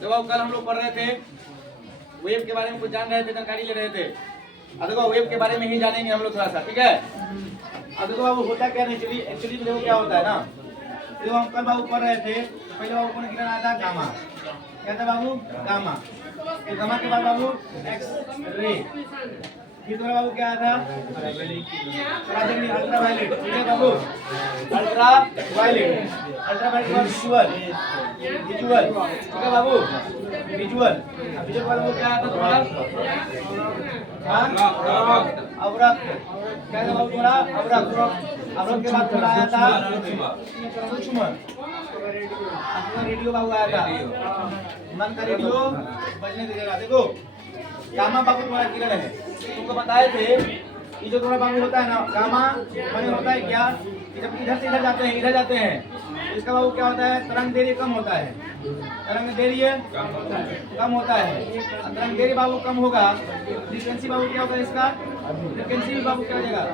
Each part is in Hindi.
देखो कल हम लोग पढ़ रहे थे वेव के बारे में, कुछ जान रहे थे, जानकारी ले रहे थे। अब देखो वेव के बारे में ही जानेंगे हम लोग थोड़ा सा, ठीक है। अब देखो बाबू होता क्या नहीं, एक्चुअली देखो क्या होता है ना, देखो हम कल बाबू पढ़ रहे थे, पहले बाबू को किरण आया था गामा, क्या था बाबू, गामा। तो गामा के बाद बाबू एक्स रे, फिर तुम्हारा बाबू क्या था, अल्ट्रा वायलेट, ठीक है बाबू, अल्ट्रा वायलेट, अल्ट्रा वायलेट का विजुअल, विजुअल, ठीक है बाबू, विजुअल, विजुअल का बाबू क्या आता तुम्हारा, अवरक्त, क्या था बाबू तुम्हारा, अवरक्त, अवरक्त के बाद तुम्हारा आया था सूक्ष्म, रेडियो बाबू आया था, मन का रेडियो बजने देगा। देखो गामा बाबू तुम्हारा किरण है, तुमको बताए थे ये जो तुम्हारा बाबू होता है ना, गामा माने होता है क्या कि जब इधर से इधर जाते हैं, इधर जाते हैं, इसका बाबू क्या होता है, तरंग देरी कम होता है, तरंग देरी कम होता है, तरंग देरी बाबू कम होगा, फ्रीक्वेंसी बाबू क्या होता है इसका, फ्रीक्वेंसी भी बाबू क्या हो जाएगा,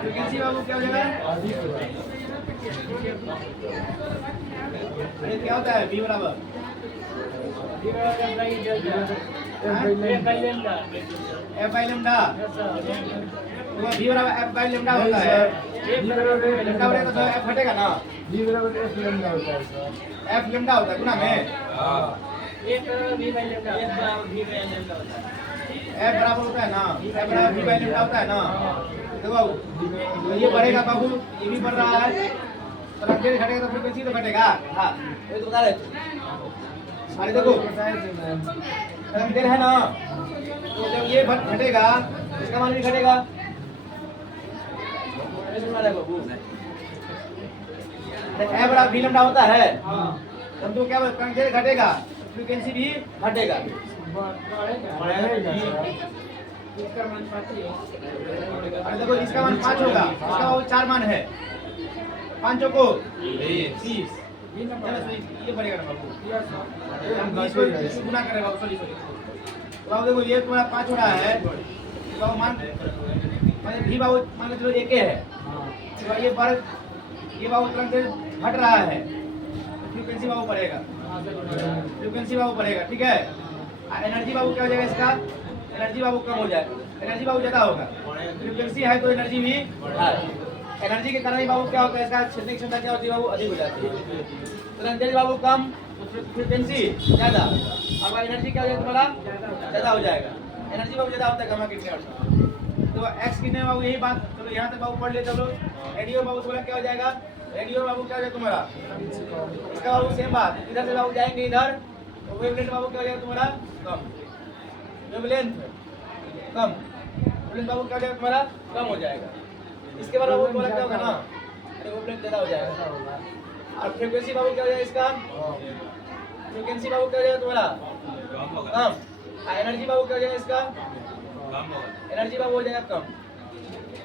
फ्रीक्वेंसी बाबू क्या हो जाएगा, क्या होता है बी बराबर एफ बाई लेमडा, तो बी बराबर एफ बाई लेमडा होता है, लेमडा बराबर तो एफ घटेगा ना, बी बराबर एफ लेमडा होता है, एफ लेमडा होता है गुना में, एक बी बाई लेमडा, एफ बराबर होता है ना, एफ बराबर बी बाई लेमडा होता है ना। देखो ये बढ़ेगा बाबू, ये भी बढ़ रहा है, तो लंबे घटेगा तो फ्रीक्वेंसी तो घटेगा, हाँ ये तो बता रहे थे। अरे देखो लंबे है ना, तो जब ये घटेगा इसका मान भी घटेगा, ए बड़ा बी लंबा होता है, तब तो क्या लंबे घटेगा, फ्रीक्वेंसी भी घटेगा, अरे देखो इसका मान 5 होगा, इसका वो 4 मान है, 5 को 20, ये बढ़ेगा ना बाबू, हम 20 को गुना करें बाबू, सॉरी तो बाबू देखो ये तुम्हारा 5 हो रहा है, तो बाबू मान भी बाबू मान लो 1 है, तो ये बढ़, ये बाबू तुरंत घट रहा है, फ्रीक्वेंसी बाबू बढ़ेगा, फ्रीक्वेंसी बाबू बढ़ेगा, ठीक है। एनर्जी बाबू क्या हो जाएगा इसका, एनर्जी बाबू कम हो जाएगा, एनर्जी बाबू ज्यादा होगा, फ्रीक्वेंसी है तो एनर्जी भी है, एनर्जी के कारण ही बाबू क्या होता है, इसका छेदने की क्षमता क्या होती है बाबू, अधिक हो जाती है, तो एनर्जी बाबू कम, फ्रीक्वेंसी ज्यादा, अब एनर्जी क्या हो जाएगा तुम्हारा, ज्यादा हो जाएगा, एनर्जी बाबू ज्यादा होता है गामा कितने अर्थ, तो एक्स कितने बाबू, यही बात चलो यहाँ तक बाबू पढ़ लेते लोग। रेडियो बाबू तुम्हारा क्या हो जाएगा, रेडियो बाबू क्या हो जाएगा तुम्हारा, इसका बाबू सेम बात, इधर से बाबू जाएंगे इधर, तो वेवलेंथ बाबू क्या हो जाएगा तुम्हारा, कम, वेवलेंथ कम, वेवलेंथ बाबू क्या हो जाएगा तुम्हारा, कम हो जाएगा, इसके बाद बाबू तुम्हारा क्या होगा ना, वेवलेंथ ज्यादा हो जाएगा, और फ्रीक्वेंसी बाबू क्या हो जाएगा इसका, फ्रीक्वेंसी बाबू क्या हो जाएगा तुम्हारा, कम, एनर्जी बाबू क्या हो जाएगा इसका, एनर्जी बाबू हो जाएगा कम,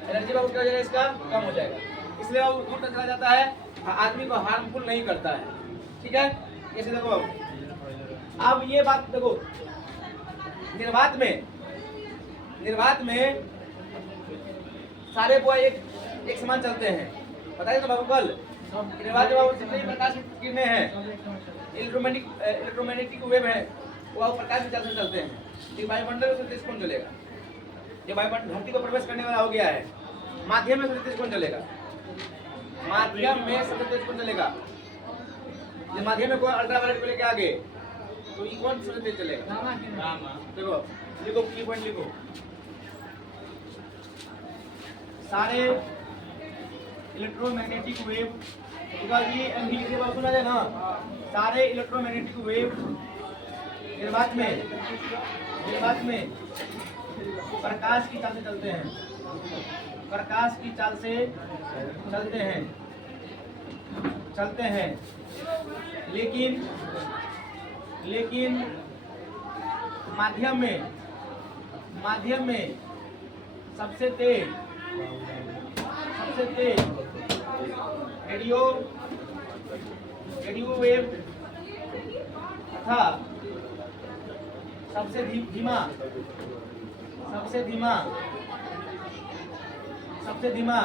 एनर्जी बाबू क्या हो जाएगा इसका, कम हो जाएगा, इसलिए बाबू दूर तक चला जाता है, आदमी को हार्मफुल नहीं करता है, ठीक है। ऐसे देखो बाबू, अब ये बात देखो, निर्वात में सारे बॉय एक समान चलते हैं, बताइए तो बाबू कल निर्वात में बाबू जितने भी प्रकाश की किरणें हैं, इलेक्ट्रोमैग्नेटिक वेव है, वो बाबू प्रकाश की चाल से चलते हैं, ये वायुमंडल में 33 कोण चलेगा, ये वायुमंडल धरती को प्रवेश करने वाला हो गया है, माध्यम में 33 कोण चलेगा, माध्यम में 33 कोण चलेगा, ये माध्यम में कोई अल्ट्रावायलेट को लेके आगे, तो ये कौन सा तेज चलेगा, देखो लिखो की पॉइंट लिखो, सारे इलेक्ट्रोमैग्नेटिक वेव, ये एमवी लिखे बाबू सुना जाए ना, सारे इलेक्ट्रोमैग्नेटिक वेव निर्वात में प्रकाश की चाल से चलते हैं, प्रकाश की चाल से चलते हैं, लेकिन माध्यम में सबसे तेज रेडियो वेव तथा सबसे धीमा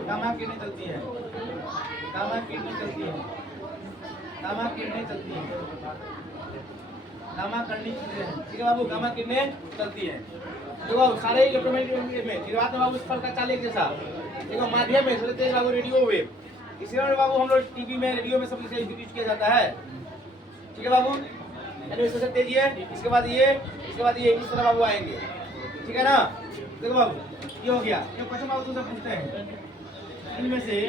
गामा किरणें चलती हैं, गामा किडनी चलती है, गामा किडनी चलती है, गामा किडनी चलती है। ठीक है बाबू, गामा किडनी चलती है। देखो बाबू सारे इलेक्ट्रोमैग्नेटिक में निर्वात में बाबू स्थल का चाल एक जैसा। देखो माध्यम में सबसे तेज बाबू रेडियो वेव, इसलिए बाबू हम लोग टीवी में रेडियो में सबसे तेज यूज किया जाता है। ठीक है बाबू, यानी सबसे तेज ये, इसके बाद ये, इसके बाद ये, इस तरह बाबू आएंगे। ठीक है ना। देखो बाबू ये हो गया। ये क्वेश्चन बाबू तुमसे पूछते हैं, इनमें से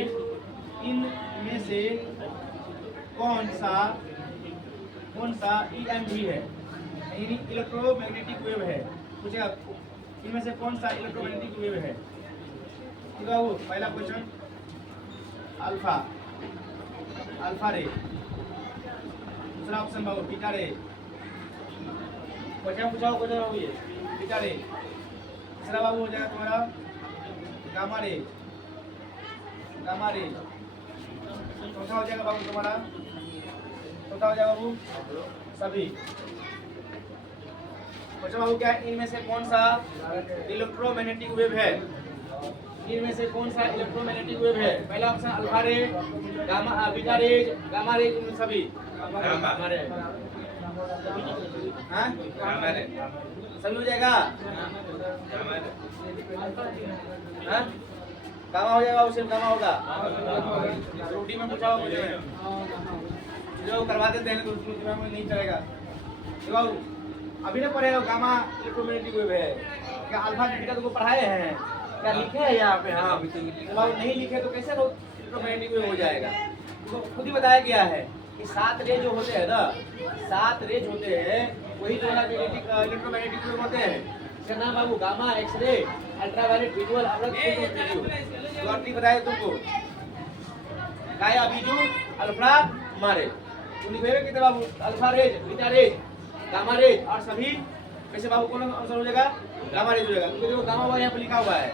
कौन सा EMV है, यानी इलेक्ट्रोमैग्नेटिक वेव है। पूछेगा इनमें से कौन सा इलेक्ट्रोमैग्नेटिक वेव है। ठीक है बाबू, पहला क्वेश्चन अल्फा रे, दूसरा ऑप्शन बाबू बीटा रे। क्वेश्चन पूछा हो क्वेश्चन बाबू ये बीटा रे। तीसरा बाबू हो जाएगा तुम्हारा गामा रे। चौथा हो जाएगा बाबू तुम्हारा, चौथा हो जाएगा बाबू सभी। क्वेश्चन बाबू क्या है, इनमें से कौन सा इलेक्ट्रोमैग्नेटिक वेव है, इनमें से कौन सा इलेक्ट्रोमैग्नेटिक वेव है। पहला ऑप्शन अल्फा रे, गामा बीटा रे, गामा रे, इनमें सभी गामा रे, हाँ गामा रे सभी हो जाएगा। हाँ गामा हो जाएगा, उसे गामा होगा। रोटी में पूछा मुझे जो करवा देते हैं तो उसमें नहीं चलेगा। बाबू अभी ना पढ़ेगा गामा इलेक्ट्रोमैग्नेटिक वेव है, क्या अल्फा बीटा को पढ़ाए हैं, क्या लिखे हैं यहाँ पे। हाँ बाबू नहीं लिखे तो कैसे इलेक्ट्रोमैग्नेटिक वेव हो जाएगा। तो खुद ही बताया गया है कि 7 रे जो होते हैं ना, 7 रेज होते हैं, वही जो इलेक्ट्रोमैग्नेटिक वेव होते हैं। इसका नाम बाबू gamma, X-ray, ultraviolet, visual, ultra बताया तुमको। गाया बीजू अल्फा मारे तो लिखे कितने बाबू, alpha rays, beta rays, gamma rays और सभी कैसे बाबू कौन आंसर हो जाएगा, गामा रेज हो जाएगा। क्योंकि देखो गामा वाला यहाँ पे लिखा हुआ है।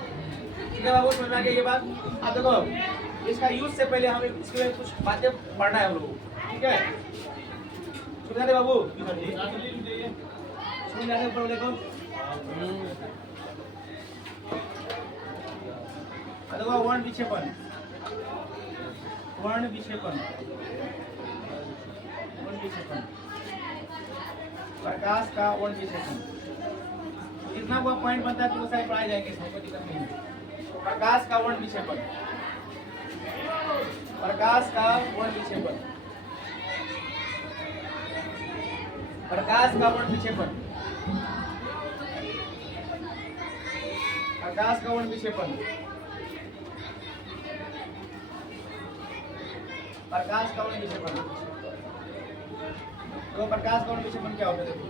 ठीक है बाबू, समझ में आ गया ये बात। अब देखो इसका यूज से पहले हमें इसके कुछ बातें पढ़ना है हम लोग। ठीक है सुना दे बाबू, सुन जाने ऊपर देखो। देखो वर्ण विक्षेपण, प्रकाश का वर्ण विक्षेपण, जितना वो पॉइंट बनता है तो वो सारे पढ़ाए जाएंगे, इसमें कोई दिक्कत नहीं है। प्रकाश का वर्ण विक्षेपण, प्रकाश का वर्ण विक्षेपण, प्रकाश का वर्ण विक्षेपण, प्रकाश का वर्ण विक्षेपण, प्रकाश का वर्ण विक्षेपण। तो प्रकाश का वर्ण विक्षेपण क्या होता है देखो।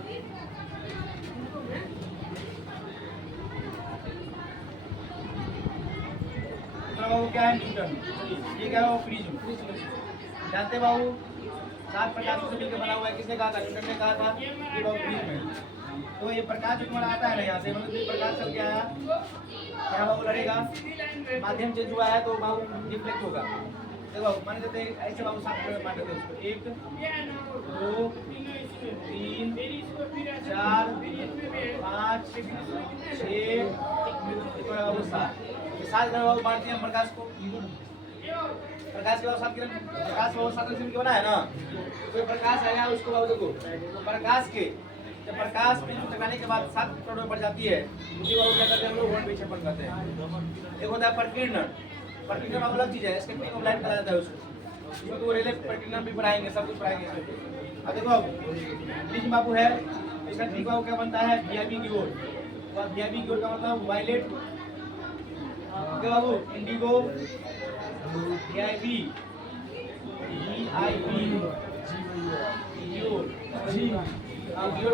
बाबू क्या है, न्यूटन। ये क्या है, प्रिज्म। जानते बाबू 7 प्रकाशों से मिलकर बना हुआ है। किसने कहा था, न्यूटन ने कहा था कि बाबू प्रिज्म है। तो ये प्रकाश जो तुम्हारा आता है ना यहाँ से, मतलब ये प्रकाश चल के आया यहाँ बाबू लड़ेगा, माध्यम चेंज हुआ है तो बाबू रिफ्लेक्ट होगा। देखो बाबू मान लेते हैं ऐसे बाबू 7 मान लेते हैं उसको, 1 2 3 4 5 6 बाबू 7 बाबू बांटते हैं प्रकाश को। प्रकाश के बाद 7 किरण, प्रकाश बाबू 7 किरण के बना है ना, तो प्रकाश आया उसको बाबू देखो, प्रकाश के जब प्रकाश बिंदु टकराने के बाद 7 करोड़ में बढ़ जाती है, उसी बाबू क्या करते हैं हम लोग, वर्ण विक्षेपण करते हैं। एक होता है प्रकीर्णन, प्रकीर्णन बाबू अलग चीज है, स्कैटरिंग ऑफ लाइट कहा जाता है उसको, इसमें तो रेले प्रकीर्णन भी पढ़ाएंगे, सब कुछ पढ़ाएंगे। अब देखो प्रिज्म बाबू है, इसका ठीक बाबू क्या बनता है, वीआईपी की ओर। तो वीआईपी की ओर का मतलब वायलेट, क्या बाबू इंडिगो, वीआईपी,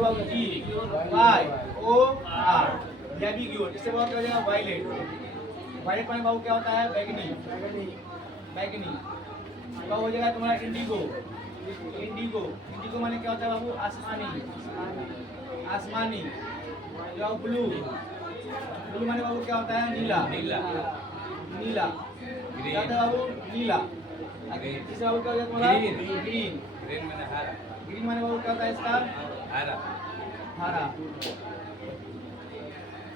बाबू जी वाई ओ आर, वीआईपी की ओर। इससे बाबू क्या हो जाएगा, वायलेट। वायलेट माने बाबू क्या होता है, बैगनी, बाबू हो जाएगा तुम्हारा इंडिगो, इंडिगो माने क्या होता है बाबू, आसमानी। जो ब्लू माने बाबू क्या होता है, नीला, क्या होता है बाबू, नीला। इससे बाबू क्या हो जाएगा तुम्हारा, ग्रीन माने बाबू क्या होता है इसका, हरा।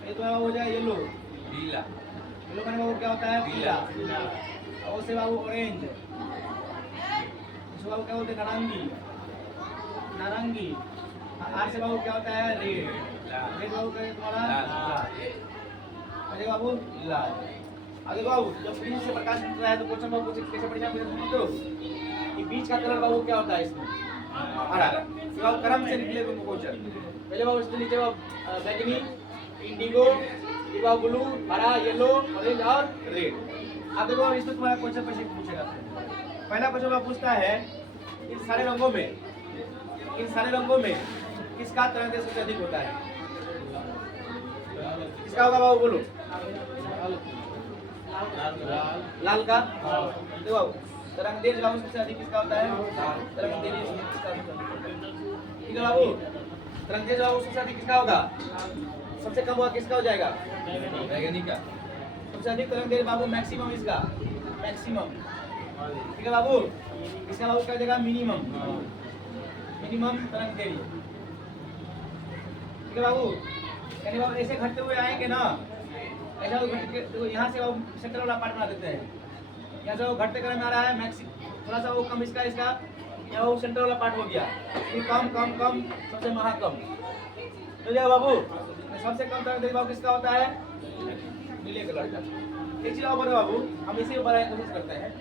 ये तो हो जाएगा येलो, येलो माने बाबू क्या होता है, पीला। और उससे बाबू ऑरेंज, इसको बाबू क्या बोलते हैं? नारंगी, नारंगी। आर से बाबू क्या होता है? रेड, रेड बाबू क्या है तुम्हारा? अरे बाबू लाल। अरे बाबू जब बीच से प्रकाश निकल रहा है तो क्वेश्चन बाबू कैसे पढ़ना है तो कि बीच का कलर बाबू क्या होता है इसमें? हरा। ये बाबू क्रम से निकले तुमको क्वेश्चन। पहले बाबू इसमें नीचे बाबू बैगनी, इंडिगो, ये बाबू ब्लू, हरा, येलो, ऑरेंज और रेड। अब देखो इसमें तुम्हारा क्वेश्चन कैसे पूछेगा। पहला क्वेश्चन बाबू पूछता है इन सारे रंगों में किसका तरंग सबसे अधिक होता है? किसका होगा बाबू बोलो? लाल का। देखो बाबू तरंग तेज बाबू सबसे अधिक किसका होता है? तरंग तेज ठीक है बाबू। तरंग तेज बाबू सबसे अधिक किसका होगा? सबसे कम हुआ किसका हो जाएगा? बैगनी का। सबसे अधिक तरंग तेज बाबू मैक्सिमम इसका, मैक्सिमम ठीक है बाबू। इसका बाबू क्या देगा? मिनिमम, मिनिमम तरंग तेज ठीक है बाबू। यानी बाबू ऐसे घटते हुए आएंगे ना, ऐसा तो यहाँ से वो सेंटर वाला पार्ट बना देते हैं। यहाँ से वो घटते क्रम में आ रहा है मैक्सिम, थोड़ा सा वो कम इसका यहाँ वो सेंटर वाला पार्ट हो गया। फिर कम कम कम सबसे महाकम तो जाओ बाबू। सबसे कम तरंग दैर्घ्य बाबू किसका होता है? नीले कलर का। एक चीज और बोलो बाबू, हम इसी को बताने की कोशिश करते हैं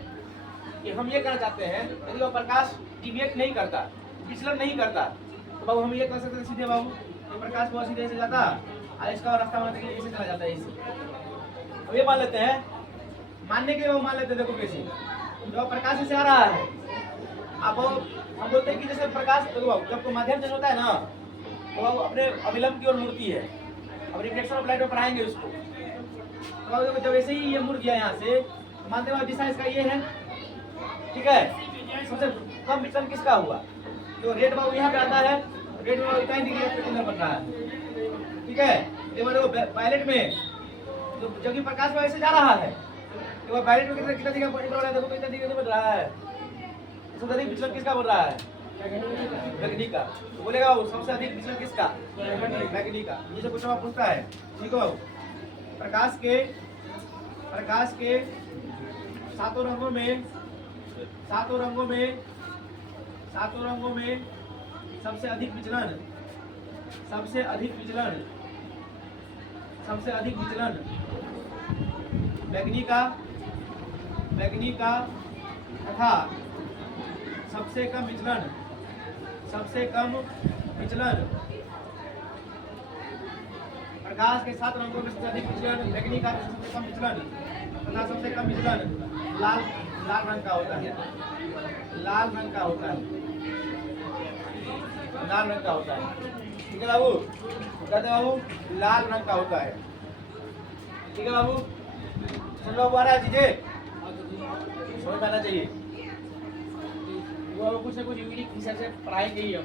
कि हम ये कहना चाहते हैं यदि वो प्रकाश डिविएट नहीं करता, विचलन नहीं करता, तो बाबू हम ये कह सकते हैं सीधे बाबू ये प्रकाश बहुत सीधे से जाता और इसका रास्ता मान लेते ऐसे चला जाता है इसे। अब ये मान लेते हैं, मानने के लिए वो मान लेते हैं। देखो कैसे जो प्रकाश से आ रहा है, अब हम बोलते हैं कि जैसे प्रकाश देखो बाबू जब तो माध्यम चेंज होता है ना तो बाबू अपने अभिलंब की ओर मुड़ती है। अब रिफ्लेक्शन ऑफ लाइट में पढ़ाएंगे उसको। तो बाबू जब ऐसे ही ये मुड़ गया यहाँ से, मानते हैं दिशा इसका ये है ठीक है। सबसे कम विचलन किसका हुआ? तो रेड बाबू यहाँ पे आता है, रेड बाबू इतना ही डिग्री अंदर बन रहा है ठीक है। देखो वायलेट में तो जबकि प्रकाश वैसे जा रहा है तो वायलेट में कितना कितना डिग्री बन रहा है? देखो कितना डिग्री बन रहा है। सबसे अधिक विचलन किसका बन रहा है? बैगनी का। तो बोलेगा वो सबसे अधिक विचलन किसका? बैगनी का। ये जो क्वेश्चन पूछता है ठीक है। प्रकाश के सातों रंगों में सबसे अधिक विचलन बैगनी का तथा सबसे कम विचलन प्रकाश के 7 रंगों में सबसे अधिक विचलन बैगनी का, सबसे कम विचलन तथा सबसे कम विचलन लाल रंग का होता है। लाल रंग का होता है ठीक है बाबू। कहते बाबू लाल रंग का होता है ठीक है बाबू। समझ बाबू आ रहा है चीजें समझ में आना चाहिए। वो कुछ ना कुछ यूनिक हिसाब से पढ़ाएंगे ही हम।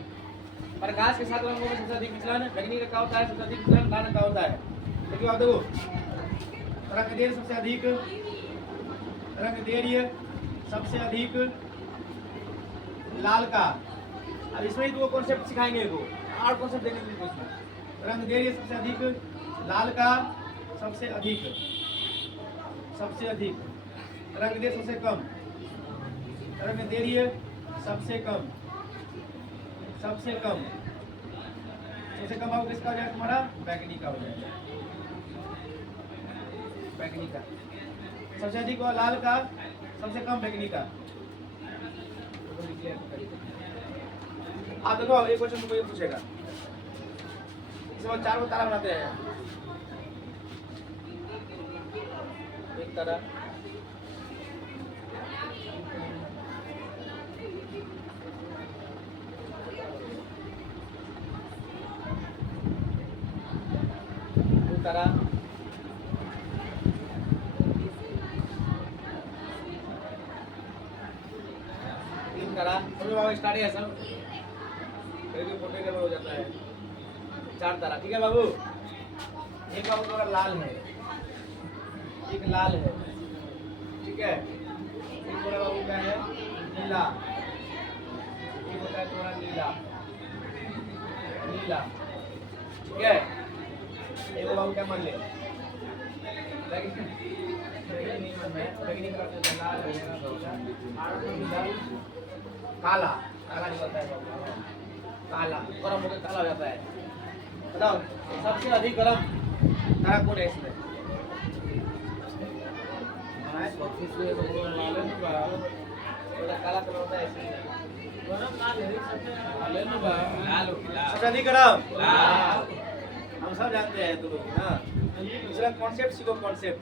प्रकाश के 7 रंगों में सबसे अधिक विचलन बैगनी का होता है, सबसे अधिक विचलन लाल रंग का होता है। देखिए आप देखो तरंग दैर्घ्य सबसे अधिक लाल का। अब इसमें ही तो कॉन्सेप्ट सिखाएंगे वो और कॉन्सेप्ट देखेंगे इसमें। तरंग दैर्घ्य सबसे अधिक लाल का, सबसे अधिक तरंग दैर्घ्य सबसे कम, तरंग दैर्घ्य सबसे कम बाबू किसका हो जाएगा तुम्हारा? बैगनी का हो जाएगा। बैगनी का सबसे अधिक और लाल का, सबसे कम बैगनी का। आप देखो एक क्वेश्चन तुमको ये पूछेगा, इसमें 4 तारा बनाते हैं। एक तारा, दो तारा, तीन तारा। स्टार्ट है सब फोटो हो जाता है। 4 तारा ठीक है बाबू। एक बाबू तो लाल है, एक लाल है ठीक है। एक बोला बाबू क्या है? नीला। एक होता है थोड़ा नीला ठीक है। एक बाबू क्या मान ले काला काला निकलता है बाबू, काला गर्म होकर काला हो जाता है। बताओ सबसे अधिक गर्म तारा कौन है इसमें? काला कलर होता है इसमें। सबसे अधिक गर्म हम सब जानते हैं तो लोग ना। दूसरा कॉन्सेप्ट सीखो, कॉन्सेप्ट।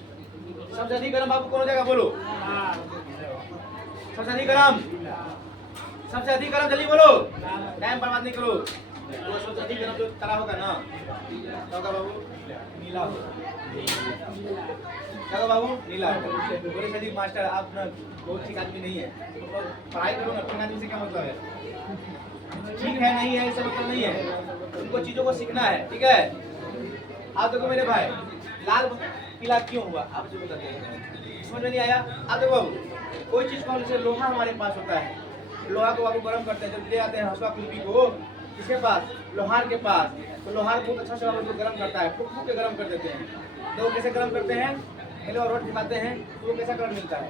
सबसे अधिक गर्म बाबू कौन हो जाएगा बोलो? सबसे अधिक गर्म, सबसे अधिक गर्म जल्दी बोलो, टाइम बर्बाद नहीं करो। वो सबसे अधिक गर्म जो तारा होगा ना क्या होगा बाबू? नीला होगा। क्या होगा बाबू? नीला होगा। बोले सजीव मास्टर आप ना बहुत ठीक आदमी नहीं है, पढ़ाई करो ना, ठीक आदमी से क्या मतलब है? ठीक है नहीं है इससे मतलब नहीं है, उनको चीजों को सीखना है। ठीक है, आप देखो मेरे भाई लाल पीला क्यों हुआ आप जो बताते हैं, समझ में नहीं आया? आप देखो कोई चीज को जैसे लोहा हमारे पास होता है, लोहा को बाबू गर्म करते हैं, जब ले आते हैं हंसुआ कुल्फी को किसके पास? लोहार के पास। तो लोहार बहुत अच्छा से बाबू गर्म करता है, फूक फूक के गर्म कर देते हैं। तो वो कैसे गर्म करते हैं? पहले वो रोड दिखाते हैं तो वो कैसा कलर मिलता है,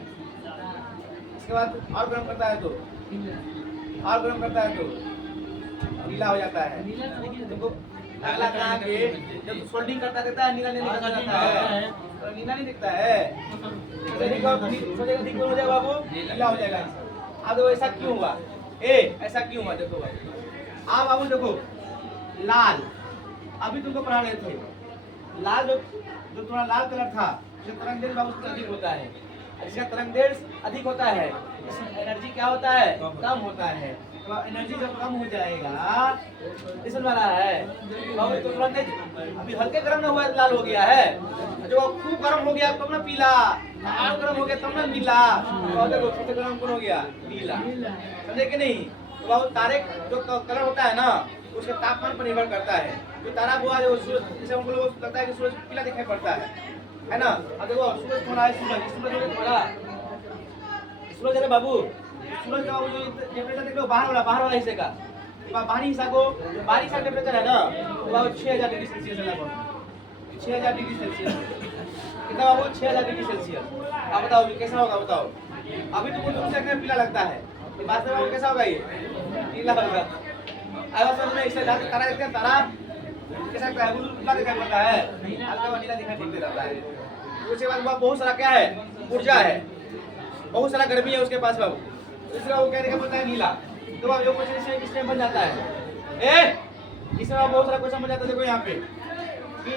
इसके बाद और गर्म करता है तो और गर्म करता है तो नीला हो जाता है। देखो अगला कहाँ के जब सोल्डिंग करता रहता है नीला नहीं दिखता है, तो नीला नहीं दिखता है, अधिक हो जाएगा बाबू, नीला हो जाएगा। अब देखो ऐसा क्यों हुआ? ऐसा क्यों हुआ? देखो भाई आप बाबू देखो लाल, अभी तुमको पढ़ा रहे थे लाल जो थोड़ा लाल कलर था, जो तरंगदैर्घ्य बाबू उससे अधिक होता है, इसका तरंगदैर्घ्य अधिक होता है, इसमें एनर्जी क्या होता है? कम होता है। तो एनर्जी जब कम हो जाएगा इसमें वाला है बाबू तो तुरंत अभी हल्के गर्म ना हुआ लाल हो गया है, जब खूब गर्म हो गया तब ना पीला, और गर्म हो गया तब ना नीला। तो देखो सबसे गर्म कौन हो गया? नीला। समझे कि नहीं? तो बाबू तारे जो कलर होता है ना उसके तापमान पर निर्भर करता है। जो तारा हुआ जो सूरज, जैसे हमको लोगों को लगता है कि सूरज पीला दिखाई पड़ता है ना? अब देखो सूरज थोड़ा है, सूरज थोड़ा सूरज है बाबू, सूरज का जो टेम्परेचर देख लो बाहर वाला हिस्से का, बाहरी हिस्सा को बाहरी का टेम्परेचर है ना तो बाबू 6000 डिग्री सेल्सियस है लगभग, 6000 डिग्री सेल्सियस। कितना बाबू? 6000 डिग्री सेल्सियस। आप बताओ कैसा होगा? बताओ अभी तो कुछ देखने पीला लगता है, बात में कैसा होगा? ये नीला होगा। समझ में इससे तारा देखते हैं, तारा कैसा लगता है? पीला दिखाई पड़ता है, हल्का नीला दिखाई पड़ते रहता है। उसके बाद बहुत सारा क्या है? ऊर्जा है, बहुत सारा गर्मी है उसके पास बाबू, दूसरा वो क्या दिखाई पड़ता है? नीला। तो बाबू क्वेश्चन इसमें किसमें बन जाता है? इसमें बहुत सारा क्वेश्चन बन जाता है। देखो यहाँ पे कि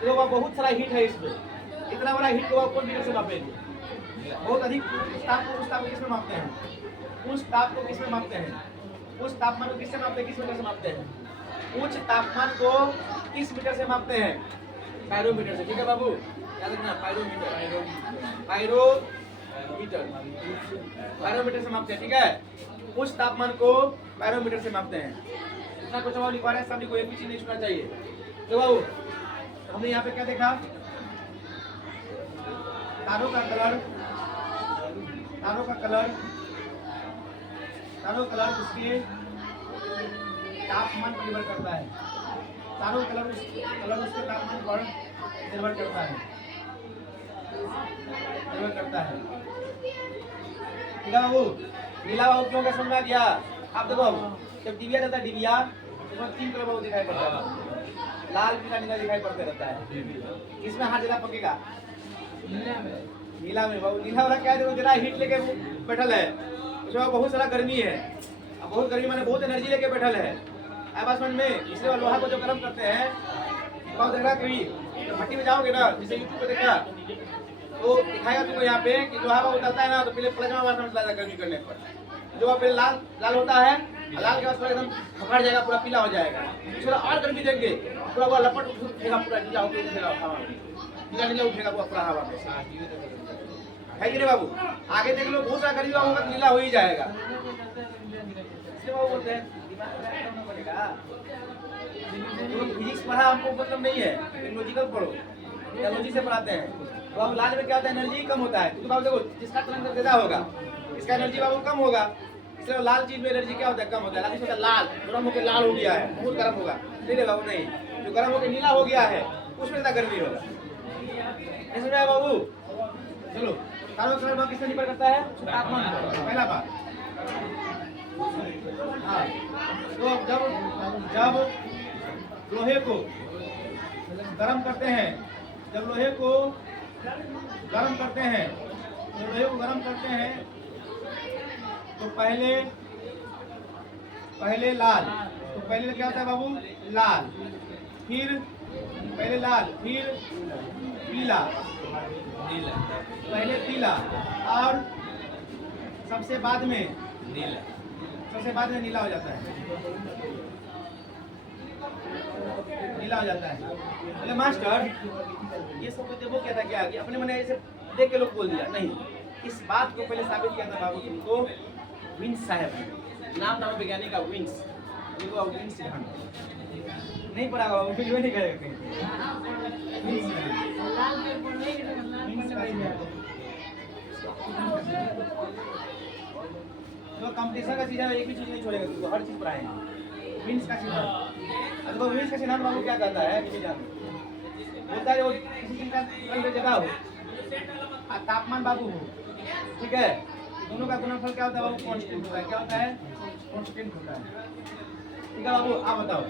देखो बहुत सारा हीट है इसमें, इतना बड़ा हीट को आप कौन मीटर से मापेंगे? बहुत अधिक ताप को, उस ताप को किसमें मापते हैं? उस ताप को किसमें मापते हैं? उस तापमान को किससे मापते हैं? किस मीटर से मापते हैं? उच्च तापमान को किस मीटर से मापते हैं? पायरोमीटर से। ठीक है बाबू, याद रखना पायरोमीटर, पायरोमीटर से मापते हैं। ठीक है, उच्च तापमान को पायरोमीटर से मापते हैं। इतना कुछ और लिखवा रहे हैं, सभी को एक भी चीज नहीं छूटना चाहिए। तो बाबू हमने यहाँ पे क्या देखा? तारों का कलर, तारों का कलर उसके तापमान पर निर्भर करता है। तारों का कलर उसके तापमान पर निर्भर करता है, ठीक है बाबू? नीला बाबू क्यों का समझ गया? आप देखो जब डिबिया जाता है, डिबिया उसमें 3 कलर बाबू दिखाई पड़ता है, लाल पीला नीला दिखाई पड़ते रहता है। इसमें हाथ ज्यादा पकेगा? नीला में बाबू। नीला वाला क्या है? देखो जरा हीट लेके बैठल है, उसमें बहुत सारा गर्मी है, अब बहुत गर्मी माने बहुत एनर्जी लेके बैठल है। आया बात समझ में? इसलिए लोहा को जो गर्म करते हैं, बहुत देखा कभी भट्टी में जाओगे ना, जैसे यूट्यूब पे देखा तो दिखाएगा तुमको यहाँ पे कि लोहा बाबू उतरता है ना तो पहले प्लाज्मा वाला समझ लाता गर्मी करने पर, जो वहाँ पे लाल लाल होता है, लाल के बाद पूरा एकदम फट जाएगा, पूरा पीला हो जाएगा। थोड़ा और गर्मी देंगे पूरा वो लपट उठेगा, पूरा नीला होकर उठेगा हवा में, नीला उठेगा पूरा हवा में, है कि नहीं बाबू? आगे देख लो बहुत सारा गर्मी होगा नीला हो ही जाएगा। इसलिए बाबू बोलते हैं फिजिक्स पढ़ा हमको मतलब नहीं है, लॉजिकल पढ़ो, लॉजिक से पढ़ाते हैं। तो अब लाल में क्या होता है? एनर्जी कम होता है, क्योंकि बाबू देखो जिसका तरंग ज्यादा होगा इसका एनर्जी बाबू कम होगा, इसलिए लाल चीज में एनर्जी क्या होता है? कम होता है। लाल चीज लाल गर्म होकर लाल हो गया है, बहुत गर्म होगा, नहीं बाबू नहीं, जो गर्म होकर नीला हो गया है उसमें ज्यादा गर्मी होगा। समझ में बाबू? चलो तारों का कलर किससे निर्भर करता है? तापमान पर। पहला बात तो जब जब लोहे को गर्म करते हैं, जब लोहे को गर्म करते हैं, जब लोहे को गर्म करते हैं तो पहले लाल, तो पहले क्या होता है बाबू? लाल, फिर पहले लाल, फिर पीला, पहले पीला और सबसे बाद में नीला, सबसे बाद में नीला हो जाता है, नीला हो जाता है। बोले मास्टर ये सब तो वो कहता क्या कि अपने मन ऐसे देख के लोग बोल दिया, नहीं, इस बात को पहले साबित किया था बाबू तुमको विंस साहब ने, नाम वैज्ञानिक का विंस, देखो विंस सिद्धांत नहीं पढ़ा होगा, फिर नहीं करेगा कहीं। तो कंपटीशन का चीज है, एक भी चीज नहीं छोड़ेगा तुमको, हर चीज पढ़ाएंगे। विंस का सिद्धांत, तो विंस का सिद्धांत बाबू क्या कहता है किसी जान बोलता है, वो किसी चीज का जगह हो और तापमान बाबू हो, ठीक है, दोनों का गुणनफल क्या होता है बाबू? कांस्टेंट होता है। क्या होता है? कांस्टेंट होता है। ठीक है बाबू, आप बताओ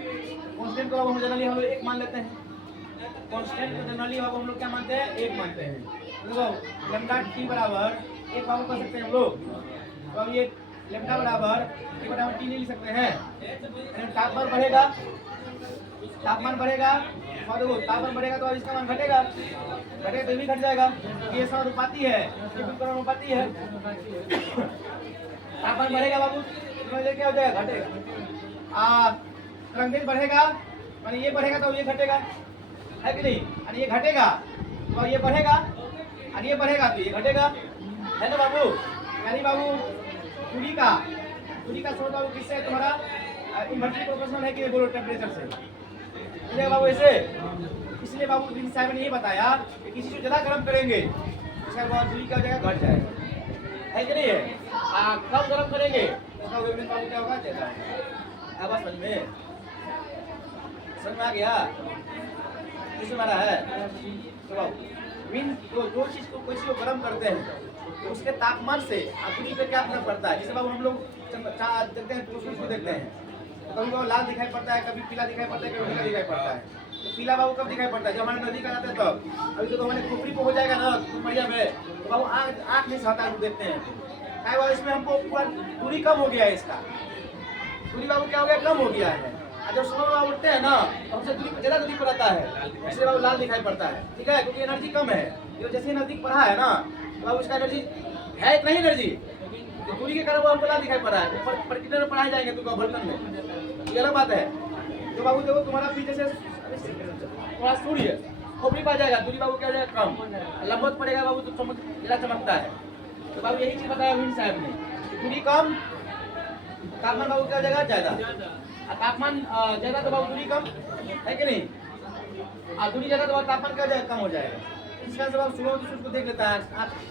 कांस्टेंट को हम जनरली हम लोग एक मान लेते हैं, कांस्टेंट को जनरली बाबू हम लोग क्या मानते हैं? एक मानते हैं। देखो लैम्डा टी बराबर एक बाबू कर सकते हैं हम लोग, तो अब ये लैम्डा बराबर एक बराबर टी नहीं लिख सकते हैं। तापमान बढ़ेगा, तापमान बढ़ेगा और देखो तापमान बढ़ेगा तो इसका मान घटेगा, घटेगा तो भी घट जाएगा, ये समानुपाती है, ये बिल्कुल अनुपाती है। तापमान बढ़ेगा बाबू तो क्या हो जाएगा? घटेगा। तरंगेज बढ़ेगा माने ये बढ़ेगा तो ये घटेगा, है कि नहीं? और ये घटेगा तो ये बढ़ेगा, और ये बढ़ेगा तो ये घटेगा, है ना बाबू? यानी बाबू दूरी का स्रोत बाबू किससे है तुम्हारा? इन्वर्सली प्रोपोर्शनल है कि बोलो टेम्परेचर से, बाबू ऐसे। इसलिए बाबू विंस साहब ने ये बताया कि किसी को ज्यादा गर्म करेंगे इसका दूरी क्या हो जाएगा? घट जाएगा, है कि नहीं है? कम गर्म करेंगे उसका वेवलेंथ बाबू क्या होगा? ज्यादा होगा। अब समझ में आ गया किस मारा है? तो बाबू जो चीज को कोई चीज को गर्म करते हैं तो उसके तापमान से दूरी पे क्या फर्क पड़ता है? जैसे बाबू हम लोग देखते हैं तो देखते हैं, कभी बाबू लाल दिखाई पड़ता है, कभी पीला दिखाई पड़ता है, कभी नीला दिखाई पड़ता है। तो पीला बाबू कब दिखाई पड़ता है? जब हमारे नदी का जाता है तब। अभी तो हमारे खोपड़ी पे हो जाएगा ना बढ़िया में, तो बाबू आँख नहीं सहता है, देखते हैं तो इसमें हमको पूरा दूरी कम हो गया है, इसका दूरी बाबू क्या हो गया? कम हो गया है। जब सुबह बाबू उठते हैं ना तो हमसे दूरी ज्यादा दूरी पर रहता है, इसलिए बाबू लाल दिखाई पड़ता है, ठीक है, क्योंकि एनर्जी कम है। तो जैसे नजदीक पढ़ा है ना तो बाबू इसका एनर्जी है इतना ही एनर्जी, तो दूरी के कारण वो हमको लाल दिखाई पड़ रहा है। पर कितने में पढ़ाए जाएंगे तुमको बर्तन में, ये अलग बात है। तो बाबू देखो तुम्हारा पीछे से थोड़ा सूर्य खोपड़ी पा जाएगा, दूरी बाबू क्या हो जाएगा? कम। लंबवत पड़ेगा बाबू तो चमकता है। तो बाबू यही चीज बताया विंस साहब ने, दूरी कम, तापमान बाबू क्या हो जाएगा? ज्यादा। तापमान ज्यादा तो बाबू दूरी कम, है कि नहीं? दूरी ज्यादा तो तापमान क्या हो जाएगा? कम हो जाएगा। इसका जब आप सुबह उसको देख लेता है,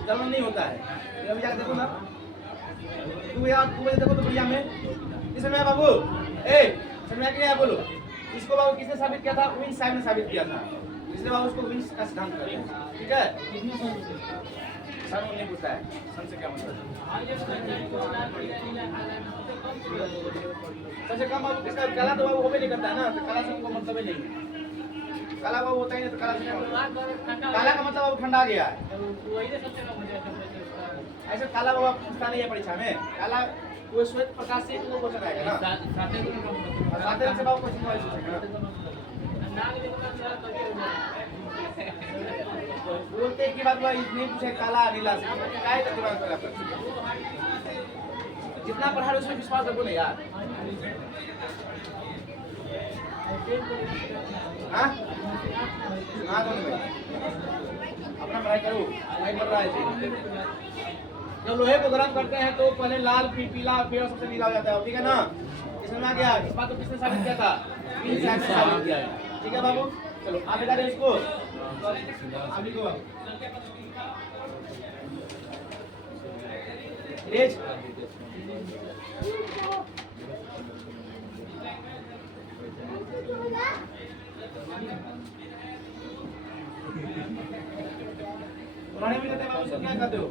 जलन नहीं होता है। अभी जाकर देखो ना, तू बजे देखो तो बढ़िया में इस समय बाबू समय क्या है बोलो? इसको बाबू किसने साबित किया था? विंस साहब ने साबित किया था, इसलिए बाबू उसको विंस का सिद्धांत कहते हैं, ठीक है? सन नहीं पूछता है, सन से क्या मतलब? सबसे कम बाबू किसका? काला तो बाबू होबे नहीं करता है ना, तो काला से हमको मतलब ही नहीं है। काला बाबू होता ही नहीं तो काला का मतलब बाबू ठंडा गया है। ऐसे काला बाबू पूछता नहीं है परीक्षा में, काला वो श्वेत प्रकाश से वो क्वेश्चन आएगा ना, साथ से बाबू क्वेश्चन वाइज पूछेगा। बोलते की बात हुआ इतनी पूछे काला नीला से काय का दिमाग खराब कर, जितना पढ़ा उसमें विश्वास रखो ना यार। हाँ दोनों भाई अपना पढ़ाई करो, पढ़ाई कर रहा है। जब लोहे को गर्म करते हैं तो पहले लाल फिर पीला फिर सबसे नीला हो जाता है, ठीक है ना? इसमें आ गया, इस बात को किसने साबित किया था? विंस साहब ने साबित किया है, ठीक है बाबू? चलो आप बता दें इसको, आप लिखो रेज पढ़ाने में जाते हैं बाबू, क्या करते हो?